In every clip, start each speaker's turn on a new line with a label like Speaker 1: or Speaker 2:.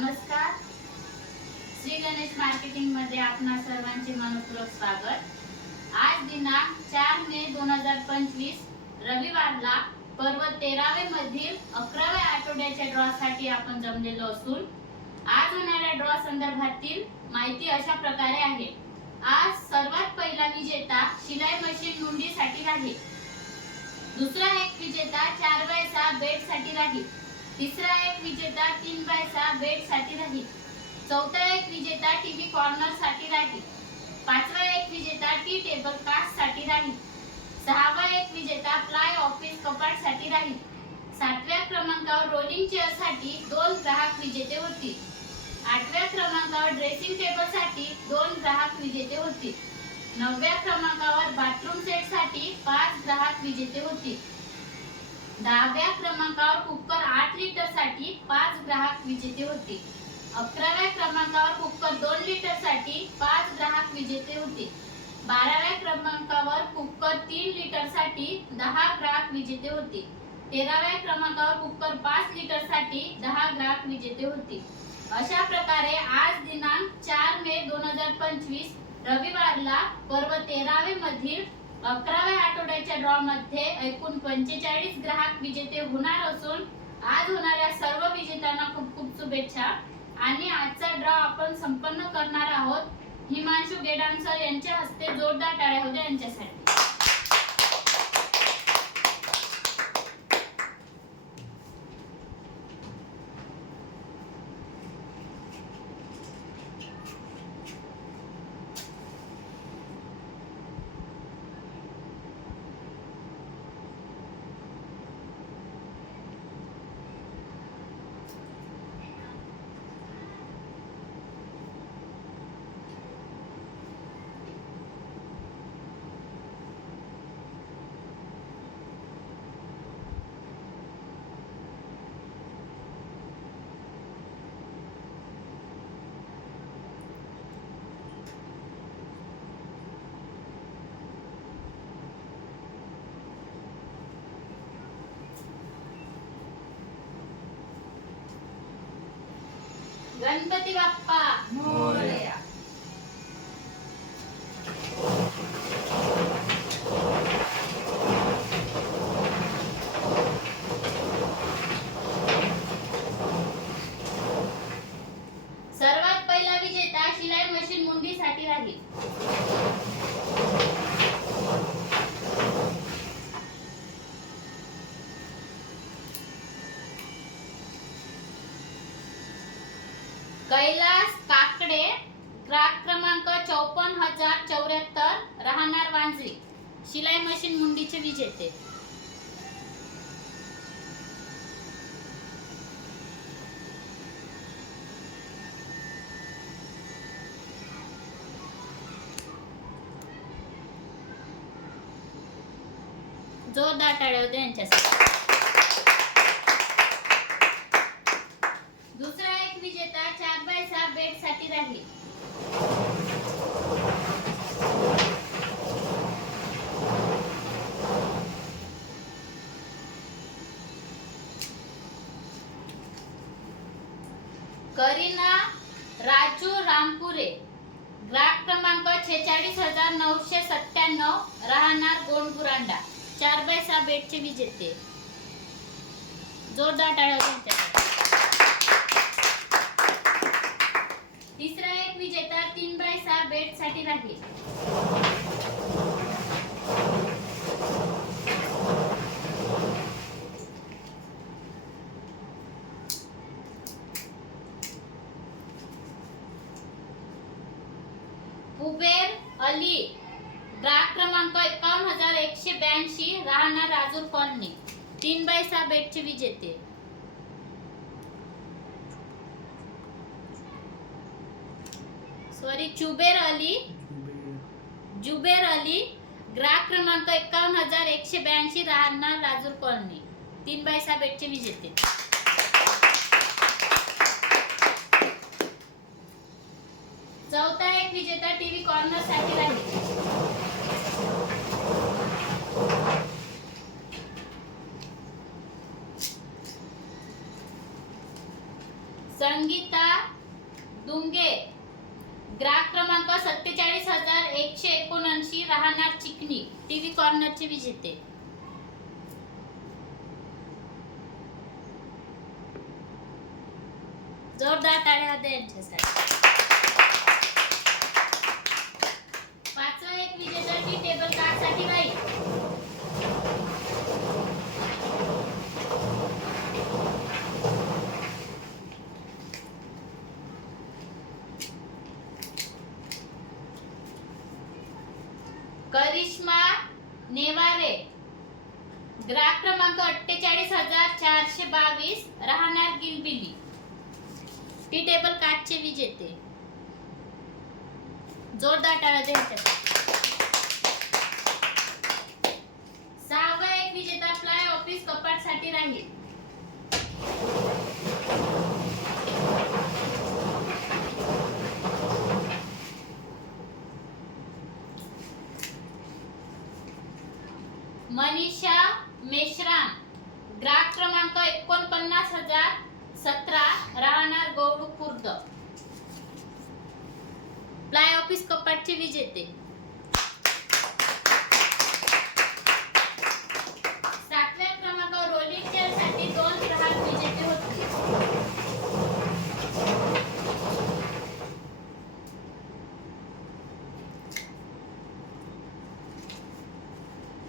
Speaker 1: नमस्कार. श्री गणेश मार्केटिंगमध्ये आपणा सर्वांचे मनपूर्वक स्वागत. आज दिनांक चार मे दोन हजार पंचवीस रविवारला पर्व तेरावे मधील अकराव्या आठवड्याच्या ड्रॉ साठी आपण जमलेलो असून आज होणाऱ्या ड्रॉ संदर्भातील माहिती अशा प्रकारे आहे. आज सर्वात पहिला विजेता शिलाई मशीन मुंडीसाठी राहील. दुसरा एक विजेता चार बाय सहा बेडसाठी राहील. तिसरा एक विजेता तीन बाय सहा बेडसाठी राहील. चौथा एक विजेता टीव्ही कॉर्नरसाठी राहील. पाचवा एक विजेता टी टेबल कास्टसाठी राहील. सहावा एक विजेता प्लाय ऑफिस कपाटसाठी राहील. सातव्या क्रमांकावर रोलिंग चेअरसाठी दोन ग्राहक विजेते होतील. आठव्या क्रमांकावर ड्रेसिंग टेबलसाठी दोन ग्राहक विजेते होतील. नवव्या क्रमांकावर बाथरूम सेटसाठी पाच ग्राहक विजेते होतील. दहाव्या क्रमांकावर कुकर आठ लिटरसाठी पाच ग्राहक विजेते होते. अकराव्या क्रमांकावर कुकर दोन लिटरसाठी पाच ग्राहक विजेते होते. बाराव्या क्रमांकावर कुकर तीन लिटरसाठी दहा ग्राहक विजेते होते. तेराव्या क्रमांकावर कुकर पाच लिटरसाठी दहा ग्राहक विजेते होते. अशा प्रकारे आज दिनांक चार मे दोन हजार पंचवीस रविवारला पर्व तेरावे मधील अकराव्या आठवड्याच्या ड्रॉ मध्ये एकूण पंचेचाळीस ग्राहक विजेते होणार असून आज होणाऱ्या सर्व विजेत्यांना खूप खूप शुभेच्छा. आणि आजचा ड्रॉ आपण संपन्न करणार आहोत. हिमांशु गेडाम सर यांच्या हस्ते जोरदार टाळ्या होत्या यांच्यासाठी. गणपती बाप्पा कैलास काकडे ग्राहक क्रमांक चौपन्न हजार चौऱ्याहत्तर राहणार वांजरी. शिलाई मशीन मुंडीचे विजेते. जोरदार टाळ्या होत्या यांच्यासाठी दुसरा एक विजेता चार बाय सहा बेडसाठी राहील करीना राजू रामपुरे. ग्राहक क्रमांक छेचाळीस हजार नऊशे सत्त्याण्णव राहणार गोंडपुरांडा चार बाय सहा बेडचे विजेते जोरदार टाळ्या होत्या तिसरा एक विजेता तीन बाय सहा बेडसाठी राहील. कुबेर अली. ग्राहक क्रमांक एकावन्न हजार एकशे ब्याऐंशी राहणार राजूर कॉलनी. तीन बाय सहा बेडचे विजेते. सॉरी चुबेर अली. जुबेर अली ग्राहक क्रमांक एकावन्न हजार एकशे ब्याऐंशी राहणार राजूर कॉलनी. तीन बाय सहा बेडचे विजेते. चौथा एक विजेता टीव्ही कॉर्नरसाठी राहील. संगीता दुंगे ग्राहक क्रमांक सत्तेचाळीस हजार एकशे एकोणऐंशी राहणार चिकणी टीव्ही कॉर्नरचे विजेते जोरदार टाळ्या द्या यांच्यासाठी पाचवा एक विजेता टी टेबल कार्डसाठी बाई करिश्मा नेवारे ग्राहक क्रमांक अठ्ठेचाळीस हजार चारशे बावीस राहणार गिलबिली टी टेबल कार्डचे विजेते जोरदार टाळा द्या यांच्यासाठी. सहावा एक विजेता फ्लाय ऑफिस कपाटसाठी राहील मनीषा मेश्राम. ग्राहक क्रमांक एकोणपन्नास हजार सतरा राहणार गौरू खुर्द. फ्लाय ऑफिस कपाटचे विजेते सातव्या क्रमांकावर रोलिंग चेअरसाठी दोन ग्राहक विजेते होते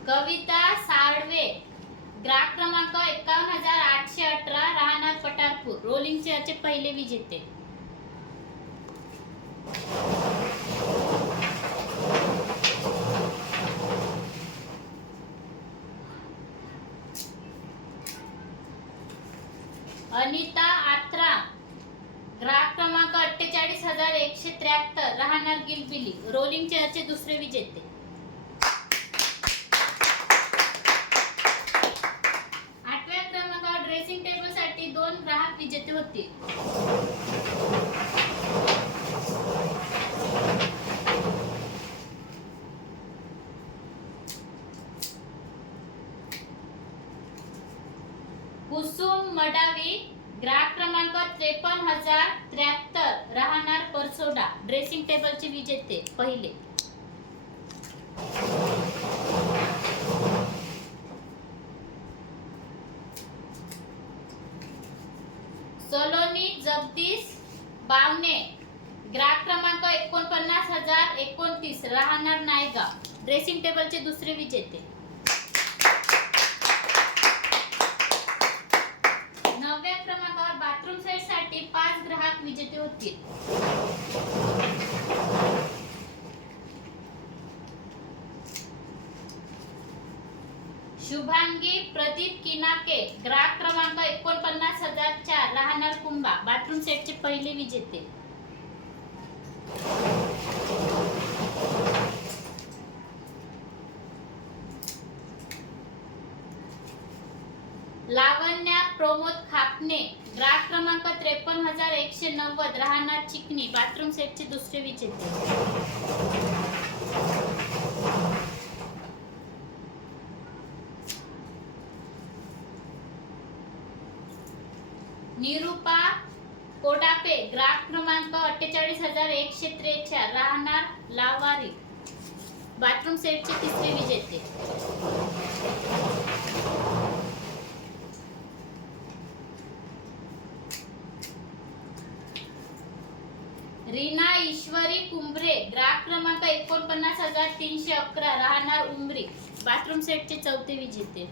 Speaker 1: कविता साळवे. ग्राहक क्रमांक एकावन्न हजार आठशे अठरा राहणार पठारपूर. रोलिंग चेअरचे पहिले विजेते. अनिता आत्रा. ग्राहक क्रमांक अठ्ठेचाळीस हजार एकशे त्र्याहत्तर राहणार गिलबिली. रोलिंग चेअरचे दुसरे विजेते आठव्या क्रमांकावर ड्रेसिंग टेबलसाठी दोन ग्राहक विजेते होते कुसुम मडावी ग्राहक क्रमांक त्रेपन्न हजार त्र्याहत्तर राहणार परसोडा. ड्रेसिंग टेबलचे विजेते पहिले सोलोनी जगदीश बावणे ग्राहक क्रमांक एकोणपन्नास हजार एकोणतीस राहणार नायगाव ड्रेसिंग टेबलचे दुसरे विजेते. नवव्या क्रमांकावर बाथरूम सेटसाठी पाच ग्राहक विजेते होतील. शुभांगी प्रदीप किनाके ग्राहक क्रमांक एकोणपन्नास हजार चार राहणार कुंभा बाथरूम सेटचे पहिले विजेते. प्रमोद खापणे. ग्राहक क्रमांक त्रेपन्न हजार एकशे नव्वद. राहणार चिकणी बाथरूम सेटचे दुसरे विजेते. निरुपा कोडापे. ग्राहक क्रमांक अठ्ठेचाळीस हजार एकशे त्रेचाळ राहणार लावारी. बाथरूम सेटचे तिसरे विजेते. रीना ईश्वरी कुंभरे ग्राहक क्रमांक एकोणपन्नास हजार तीनशे अकरा राहणार उमरी. बाथरूम सेटचे चौथे विजेते.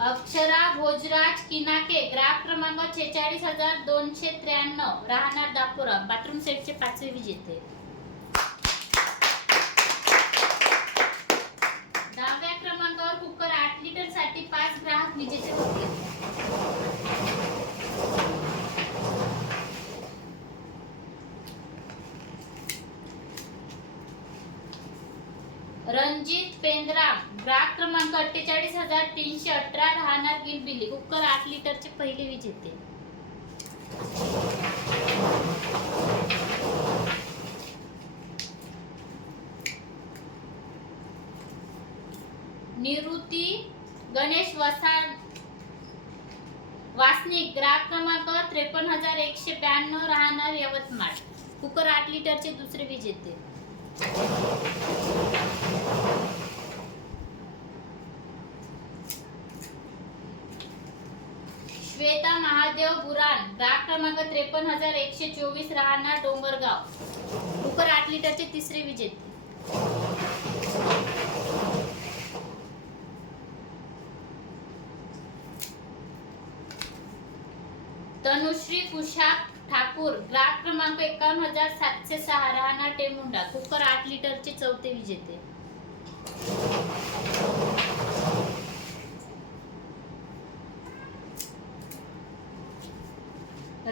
Speaker 1: अक्षरा भोजराज किनाके ग्राहक क्रमांक छेचाळीस हजार दोनशे त्र्याण्णव राहणार दापोरा. बाथरूम सेटचे पाचवे विजेते दहाव्या क्रमांकावर कुकर आठ लिटरसाठी पाच ग्राहक विजेते होते रणजित पेंद्रा ग्राहक क्रमांक अठ्ठेचाळीस हजार तीनशे अठरा राहणार गिरबिली कुकर आठ लिटरचे पहिले विजेते. निवृत्ती गणेश वसा वासनिक ग्राहक क्रमांक त्रेपन्न हजार एकशे ब्याण्णव राहणार यवतमाळ. कुकर आठ लिटरचे दुसरे विजेते. श्वेता महादेव बुरान ग्राहक क्रमांक त्रेपन्न हजार एकशे चोवीस राहणार डोंगरगाव. कुकर आठ लिटरचे तिसरे विजेते. तनुश्री कुशाक ठाकूर ग्राहक क्रमांक एकावन्न हजार सातशे सहा राहणार टेमुंडा. कुकर आठ लिटरचे चौथे विजेते.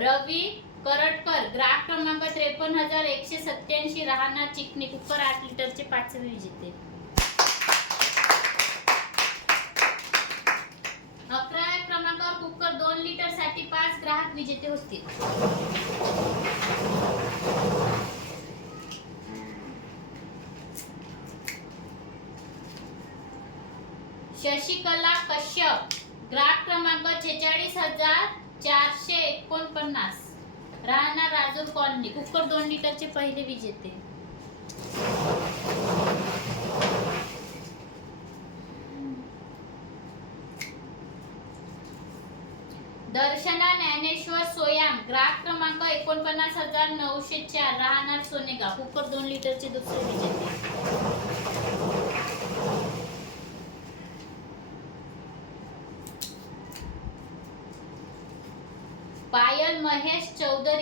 Speaker 1: रवी करटकर ग्राहक क्रमांक त्रेपन्न हजार एकशे सत्याऐंशी राहणार चिकणी कुकर आठ लिटरचे पाचवे विजेते. अकराव्या क्रमांकावर कुकर दोन लिटरसाठी पाच ग्राहक विजेते होतील. शशिकला कश्यप ग्राहक क्रमांक छेचाळीस हजार चारशे एकोणपन्नास. राहणार राजूर कॉलनी. कुकर दोन लिटरचे पहिले विजेते दर्शना ज्ञानेश्वर सोयाम. ग्राहक क्रमांक एकोणपन्नास हजार नऊशे चार. राहणार सोनेगाव. कुकर दोन लिटरचे दुसरे विजेते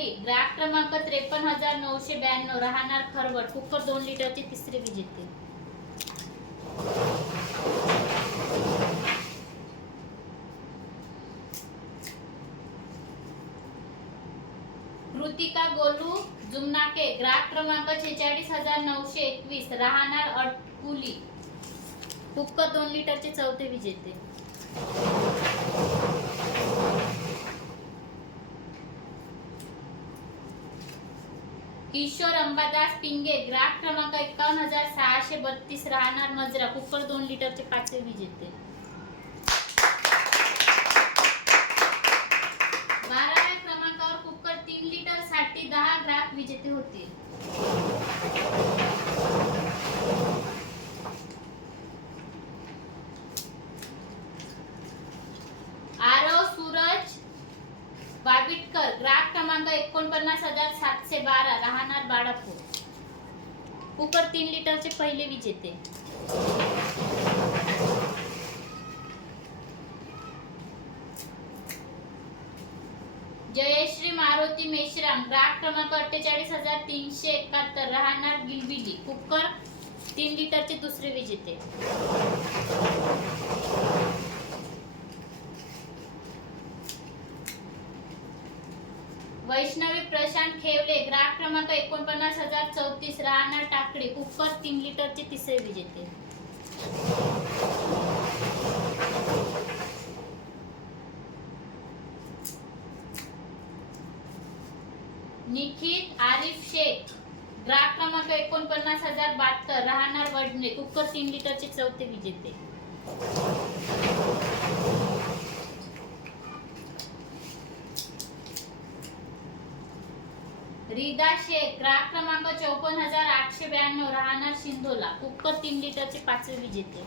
Speaker 1: चौधरी ग्राहक क्रमांक त्रेपन्न हजार नऊशे ब्याण्णव राहणार खरवड कुकर दोन लिटरचे तिसरी विजेते. कृतिका गोलू जुमनाके ग्राहक क्रमांक छेचाळीस हजार नऊशे एकवीस राहणार अटकुली कुकर दोन लिटरचे चौथे विजेते. किशोर अंबादास पिंगे ग्राहक क्रमांक एकावन्न हजार सहाशे बत्तीस राहणार मजरा कुकर दोन लिटरचे पाचवे विजेते. बाराव्या क्रमांकावर कुकर तीन लिटरसाठी दहा ग्राहक विजेते होतील आरव सूरज बाबिटकर ग्राहक क्रमांक एकोणपन्नास हजार सातशे बारा राहणार बाळापूर. कुकर तीन लिटरचे पहिले वीज येते. जयश्री मारुती मेश्राम ग्राहक क्रमांक अठ्ठेचाळीस हजार तीनशे एकाहत्तर राहणार गिलबिली कुकर तीन लिटरचे दुसरे विजेते वैष्णवी प्रशांत खेवले ग्राहक क्रमांक एकोणपन्नास हजार चौतीस राहणार टाकडे कुकर तीन लिटरचे तिसरे विजेते. निखित आरिफ शेख ग्राहक क्रमांक एकोणपन्नास हजार बहात्तर राहणार वडणे कुकर तीन लिटरचे चौथे विजेते. रिदा शेख ग्राहक क्रमांक चौपन्न हजार आठशे ब्याण्णव राहणार शिंदोला. कुकर तीन लिटरचे पाचवे विजेते.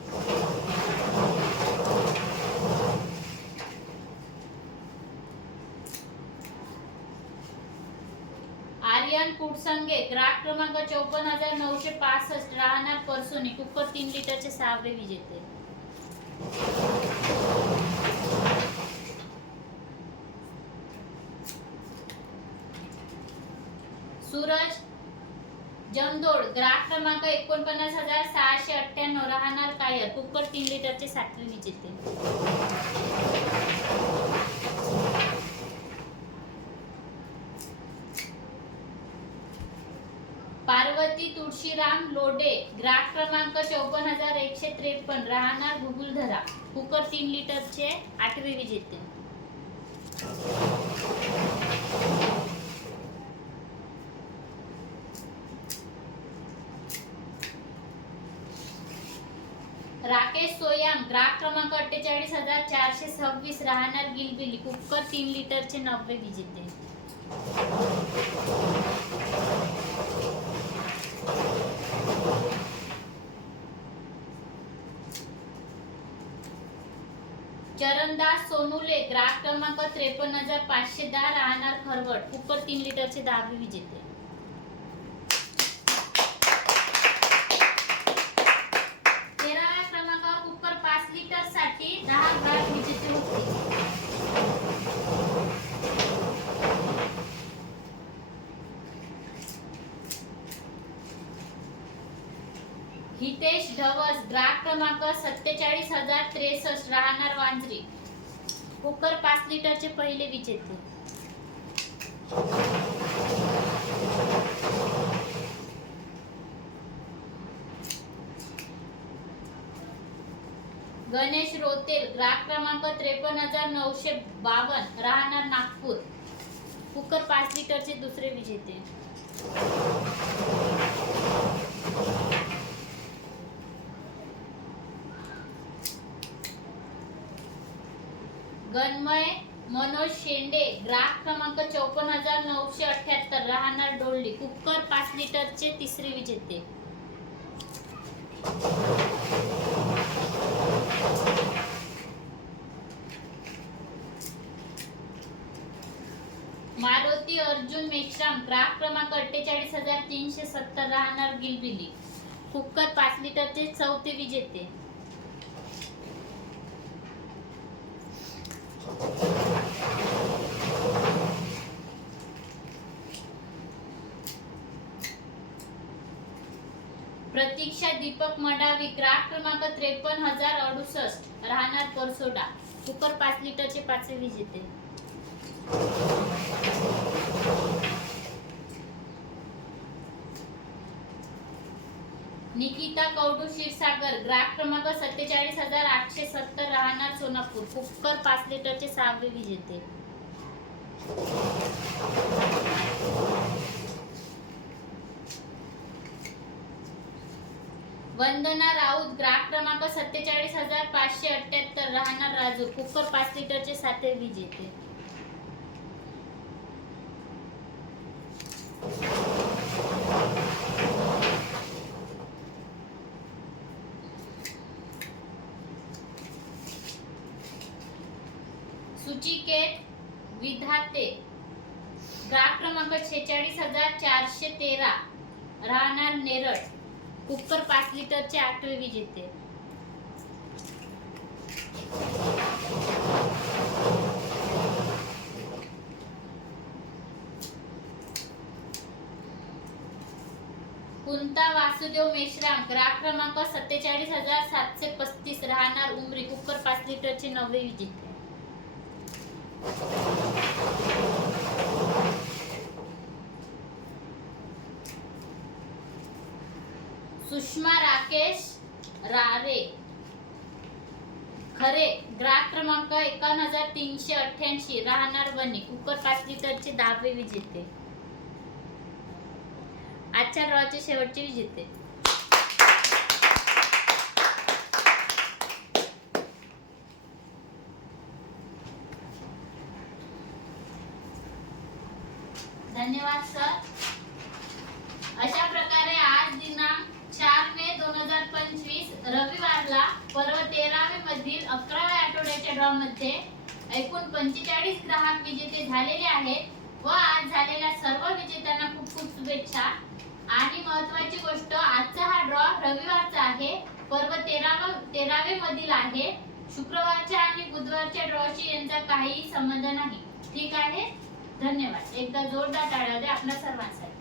Speaker 1: आर्यन कुटसंगे ग्राहक क्रमांक चौपन्न हजार नऊशे पासष्ट राहणार परसोनी. कुकर तीन लिटरचे सहावे विजेते. क्रमांक एकोणपन्नास हजार सहाशे अठ्ठ्याण्णव. राहणार कायर कुकर तीन लिटरचे सातवे विजेते पार्वती तुळशीराम लोडे ग्राहक क्रमांक चौपन्न हजार एकशे त्रेपन्न. राहणार गुगुलधरा. कुकर तीन लिटरचे आठवे विजेते राकेश सोयाम ग्राहक क्रमांक अठ्ठेचाळीस हजार चारशे सव्वीस राहणार गिलबिली कुकर तीन लिटरचे नव्वे विजेते चरणदास सोनुले ग्राहक क्रमांक त्रेपन्न हजार पाचशे दहा राहणार खरवड कुकर तीन लिटरचे दहावे विजेते तेराव्या क्रमांकावर कुकर पाच लिटरसाठी दहा ग्राहक विजेते होते हितेश ढवस ग्राहक क्रमांक सत्तेचाळीस हजार त्रेसष्ट राहणार वांजरी. कुकर पाच लिटरचे पहिले विजेते. गणेश रोतेल ग्राहक क्रमांक त्रेपन्न हजार नऊशे बावन्न राहणार नागपूर. कुकर पाच लिटरचे दुसरे विजेते. तन्मय मनोज शेंडे ग्राहक क्रमांक चौपन्न हजार नऊशे अठ्याहत्तर राहणार डोळली कुकर पाच लिटरचे तिसरे विजेते. मारुती अर्जुन मेश्राम ग्राहक क्रमांक अठ्ठेचाळीस हजार तीनशे सत्तर राहणार गिलबिली. कुकर पाच लिटरचे चौथे विजेते. प्रतीक्षा दीपक मडावी ग्राहक क्रमांक त्रेपन्न हजार अडुसष्ट. राहणार परसोडा. कुकर पाच लिटरचे पाचवी विजेते. निकिता कौडू क्षीरसागर. ग्राहक क्रमांक सत्तेचाळीस हजार आठशे सत्तर राहणार सोनापूर. कुकर पाच लिटरचे सहावे विजेते वंदना राऊत ग्राहक क्रमांक सत्तेचाळीस हजार पाचशे अठ्ठ्याहत्तर राहणार राजूर कुकर पाच लिटरचे सातवे विजेते विधाते क्रमांक शेहेचाळीस हजार चारशे तेरा. राहणार नेरळ. कुकर पाच लिटरचे आठवे विजेते. कुंता वासुदेव मेश्राम ग्राहक क्रमांक सत्तेचाळीस हजार सातशे पस्तीस. राहणार उमरी. कुकर पाच लिटरचे नववे विजेते. सुषमा राकेश रारे. खरे. ग्राहक क्रमांक एकावन्न हजार तीनशे अठ्ठ्याऐंशी. राहणार बने कुकर पाच लिटरचे दहावे विजेते. आजच्या रॉचे शेवटचे विजेते. धन्यवाद सर. अशा प्रकारे आज दिनांक चार मे दोन हजार पंचवीस रविवारला पर्व तेरावे मधील अकराव्या आठवड्याच्या ड्रॉ मध्ये एकूण पंचेचाळीस ग्राहक विजेते झालेले आहेत व आज झालेल्या सर्व विजेत्यांना खूप खूप शुभेच्छा. आणि महत्वाची गोष्ट आजचा हा ड्रॉ रविवारचा आहे. पर्व तेरावा तेरावे मधील आहे. शुक्रवारच्या आणि बुधवारच्या ड्रॉशी यांचा काही संबंध नाही. ठीक आहे? धन्यवाद. एकदा जोरदार टाळ्या द्या आपल्या सर्वांसाठी.